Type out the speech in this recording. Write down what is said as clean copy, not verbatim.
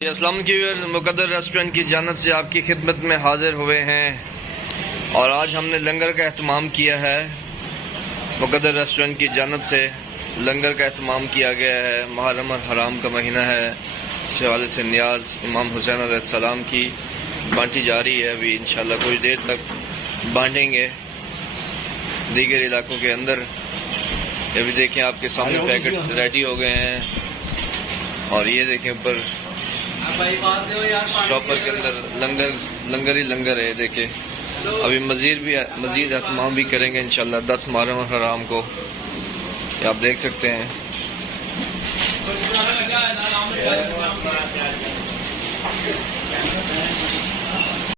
अस्सलाम वालेकुम। मुक़द्दर रेस्टोरेंट की जानिब से आपकी खिदमत में हाजिर हुए हैं और आज हमने लंगर का एहतमाम किया है। मुक़द्दर रेस्टोरेंट की जानिब से लंगर का एहतमाम किया गया है। मुहर्रम और हराम का महीना है, इस हवाले से नियाज इमाम हुसैन अलैहिस्सलाम की बांटी जा रही है। अभी इंशाल्लाह कुछ देर तक बांटेंगे दीगर इलाकों के अंदर। अभी देखें आपके सामने पैकेट्स रेडी हो गए हैं और ये देखें ऊपर टॉपर के अंदर लंगर ही लंगर है। देखे अभी मजीद एहतमाम भी करेंगे इंशाल्लाह 10 मुहर्रम और हराम को। आप देख सकते हैं।